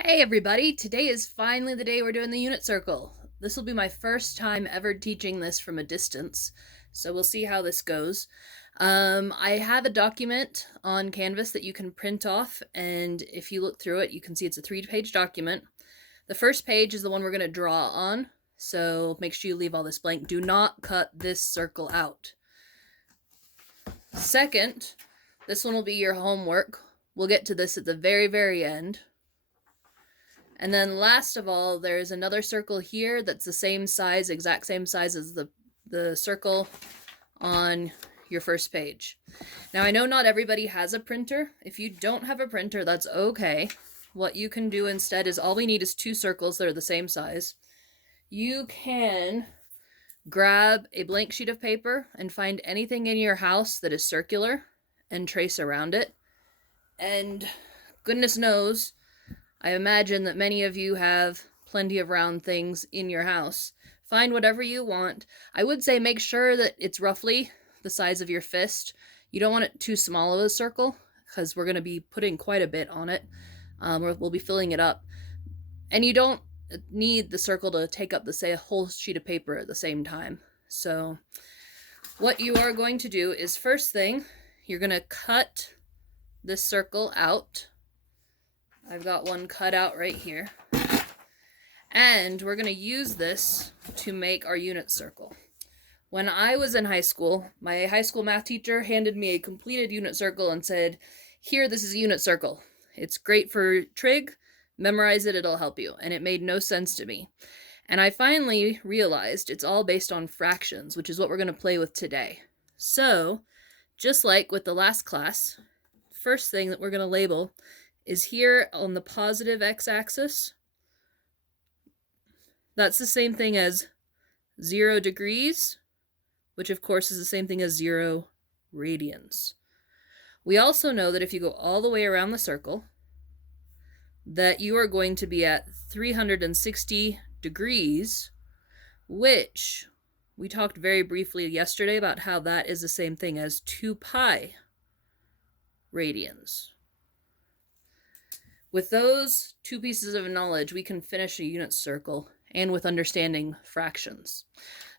Hey everybody, today is finally the day we're doing the unit circle. This will be my first time ever teaching this from a distance, so we'll see how this goes. I have a document on Canvas that you can print off, and if you look through it, you can see it's a 3-page document. The first page is the one we're going to draw on, so make sure you leave all this blank. Do not cut this circle out. Second, this one will be your homework. We'll get to this at the very end. And then last of all, there's another circle here that's the same size, exact same size as the circle on your first page. Now, I know not everybody has a printer. If you don't have a printer, that's okay. What you can do instead is all we need is 2 circles that are the same size. You can grab a blank sheet of paper and find anything in your house that is circular and trace around it. And goodness knows, I imagine that many of you have plenty of round things in your house. Find whatever you want. I would say make sure that it's roughly the size of your fist. You don't want it too small of a circle because we're going to be putting quite a bit on it. We'll be filling it up. And you don't need the circle to take up the whole sheet of paper at the same time. So what you are going to do is, first thing, you're going to cut this circle out. I've got one cut out right here. And we're going to use this to make our unit circle. When I was in high school, my high school math teacher handed me a completed unit circle and said, "Here, this is a unit circle. It's great for trig. Memorize it, it'll help you." And it made no sense to me. And I finally realized it's all based on fractions, which is what we're going to play with today. So, just like with the last class, first thing that we're going to label is here on the positive x-axis. That's the same thing as 0 degrees, which of course is the same thing as 0 radians. We also know that if you go all the way around the circle, that you are going to be at 360 degrees, which we talked very briefly yesterday about how that is the same thing as 2 pi radians. With those 2 pieces of knowledge, we can finish a unit circle, and with understanding fractions.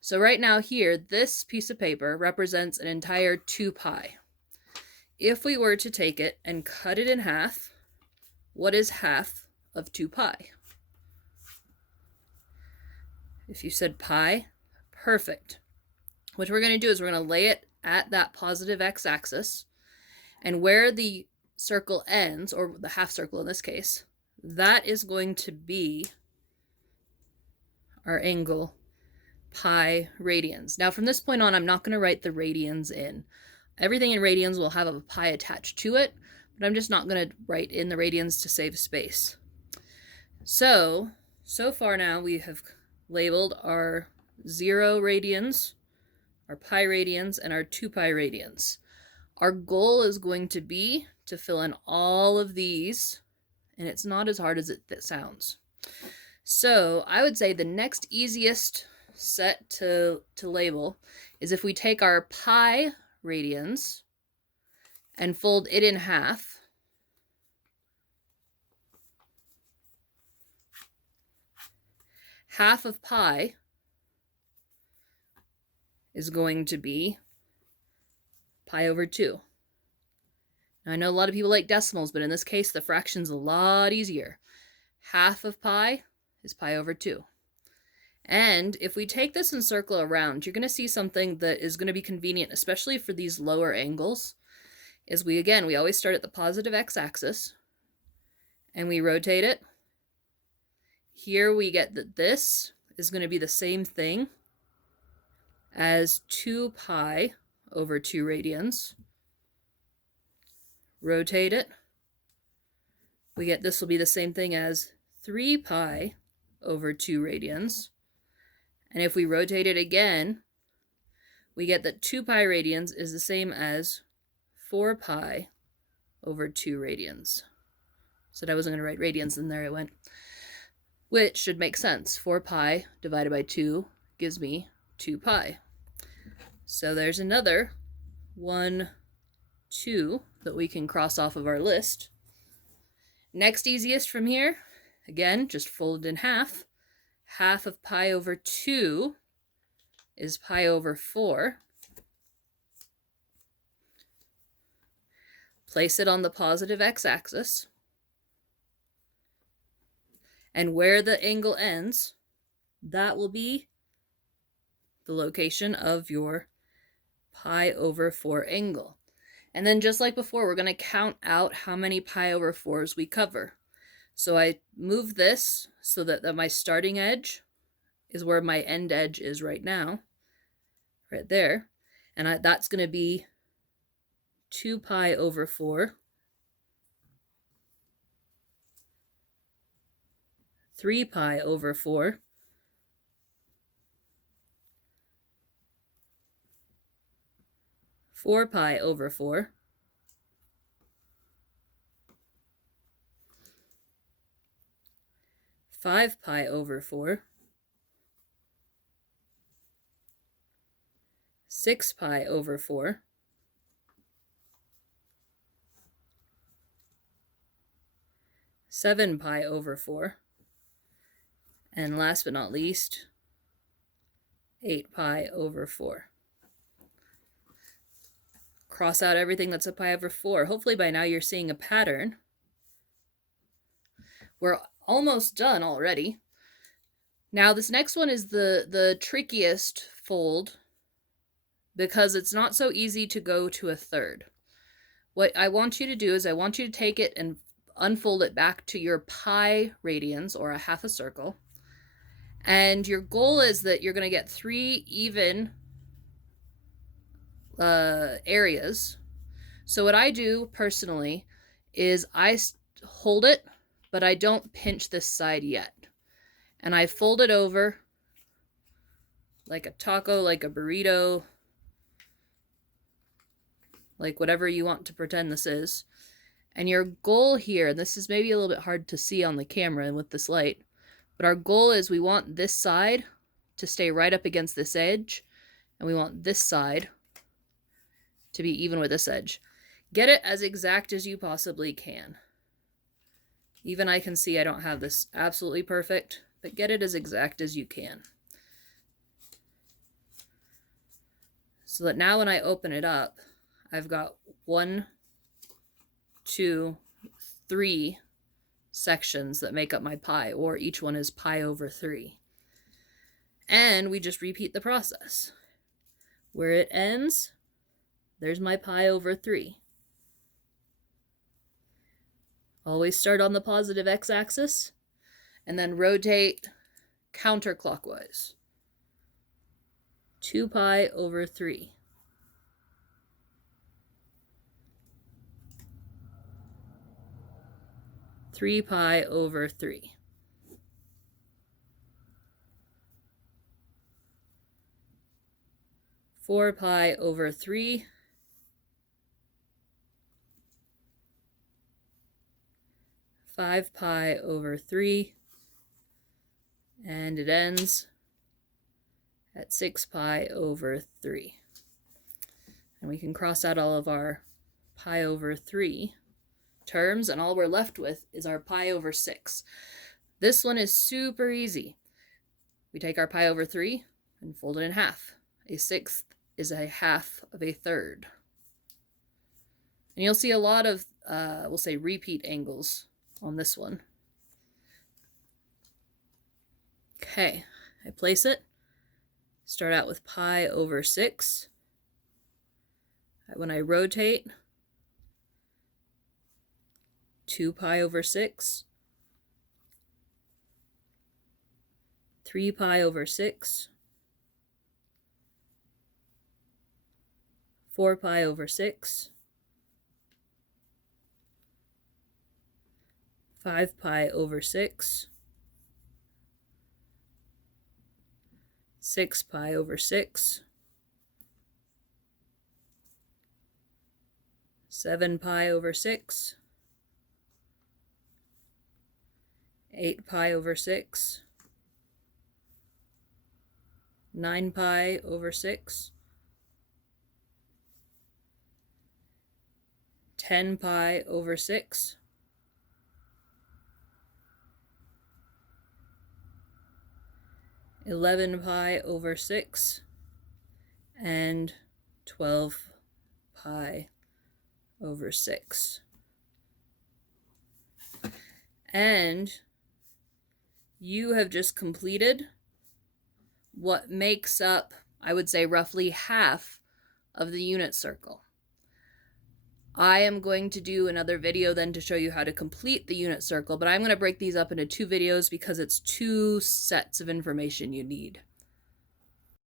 So right now here, this piece of paper represents an entire 2 pi. If we were to take it and cut it in half, what is half of 2 pi? If you said pi, perfect. What we're going to do is we're going to lay it at that positive x-axis, and where the circle ends, or the half circle in this case, that is going to be our angle pi radians. Now from this point on, I'm not going to write the radians in. Everything in radians will have a pi attached to it, but I'm just not going to write in the radians to save space. So far now we have labeled our 0 radians, our pi radians, and our 2 pi radians. Our goal is going to be to fill in all of these, and it's not as hard as it sounds. So I would say the next easiest set to label is if we take our pi radians and fold it in half. Half of pi is going to be pi over 2. Now, I know a lot of people like decimals, but in this case, the fraction's a lot easier. Half of pi is pi over 2. And if we take this and circle around, you're going to see something that is going to be convenient, especially for these lower angles, is we always start at the positive x-axis, and we rotate it. Here we get that this is going to be the same thing as 2 pi over 2 radians. Rotate it. We get this will be the same thing as 3 pi over 2 radians. And if we rotate it again, we get that 2 pi radians is the same as 4 pi over 2 radians. Said I wasn't going to write radians, and there it went. Which should make sense. 4 pi divided by 2 gives me 2 pi. So there's another 1, 2 that we can cross off of our list. Next easiest from here again, just folded in half. Half of pi over 2 is pi over 4. Place it on the positive x-axis. And where the angle ends, that will be the location of your pi over 4 angle. And then just like before, we're going to count out how many pi over 4s we cover. So I move this so that my starting edge is where my end edge is right now, right there. And that's going to be 2 pi over 4, 3 pi over 4, 4 pi over 4, 5 pi over 4, 6 pi over 4, 7 pi over 4, and last but not least, 8 pi over 4. Cross out everything that's a pi over 4. Hopefully by now you're seeing a pattern. We're almost done already. Now this next one is the trickiest fold because it's not so easy to go to a third. What I want you to do is I want you to take it and unfold it back to your pi radians, or a half a circle. And your goal is that you're going to get 3 even areas. So what I do personally is I hold it, but I don't pinch this side yet. And I fold it over like a taco, like a burrito, like whatever you want to pretend this is. And your goal here, and this is maybe a little bit hard to see on the camera and with this light, but our goal is we want this side to stay right up against this edge, and we want this side to be even with this edge. Get it as exact as you possibly can. Even I can see I don't have this absolutely perfect, but get it as exact as you can. So that now when I open it up, I've got 1, 2, 3 sections that make up my pi, or each one is pi over 3. And we just repeat the process. Where it ends, there's my pi over 3. Always start on the positive x-axis and then rotate counterclockwise. 2 pi over 3. 3 pi over 3. 4 pi over 3. 5 pi over 3. And it ends at 6 pi over 3. And we can cross out all of our pi over 3 terms, and all we're left with is our pi over 6. This one is super easy. We take our pi over 3 and fold it in half. A sixth is a half of a third. And you'll see a lot of, we'll say, repeat angles on this one. Okay, I place it. Start out with pi over 6. When I rotate, 2 pi over 6, 3 pi over 6, 4 pi over 6, 5 pi over 6, 6 pi over 6, 7 pi over 6, 8 pi over 6, 9 pi over 6, 10 pi over 6, 11 pi over 6, and 12 pi over 6. And you have just completed what makes up, I would say, roughly half of the unit circle. I am going to do another video then to show you how to complete the unit circle, but I'm going to break these up into 2 videos because it's 2 sets of information you need.